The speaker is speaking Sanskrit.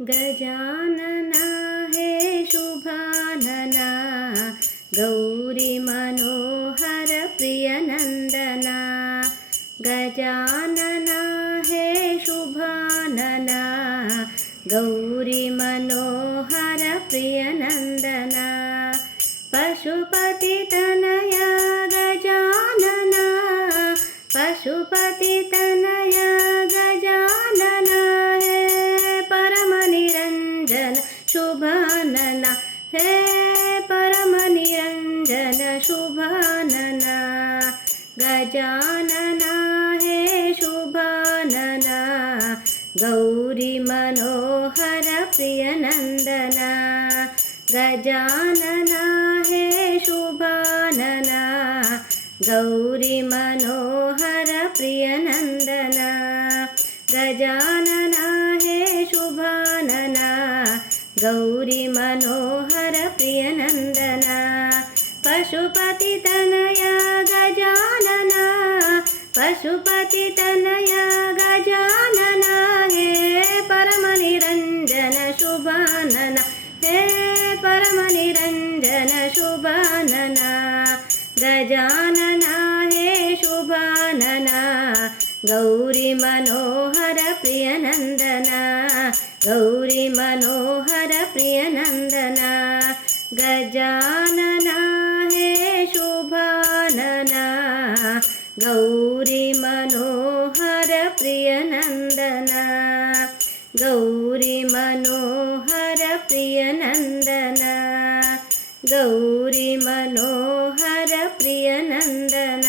गजानना हे शुभानना प्रियनन्दना। गजानना हे शुभानना प्रियनन्दना। पशुपतितनया गजानना पशुपतितनया शुभानना हे परम निरंजन शुभानना। गजानना, हे शुभानना। गौरी मनोहर प्रियनन्दना गजानना, हे शुभानना। गौरी मनोहर प्रियनन्दना गजानना गौरिमनोहर प्रियनन्दना पशुपतितनया गजानना पशुपतितनया गजानना हे परमनिरञ्जन शुभानना हे परमनिरञ्जन शुभानना गजानना हे शुभानना गौरिमनोहर प्रियनन्दना ಗೌರಿ ಮನೋಹರ ಪ್ರಿಯನಂದನ ಗಜಾನನ ಹೇ ಶುಭಾನನ ಗೌರಿ ಮನೋಹರ ಪ್ರಿಯನಂದನ ಗೌರಿ ಮನೋಹರ ಪ್ರಿಯನಂದನ ಗೌರಿ ಮನೋಹರ ಪ್ರಿಯನಂದನ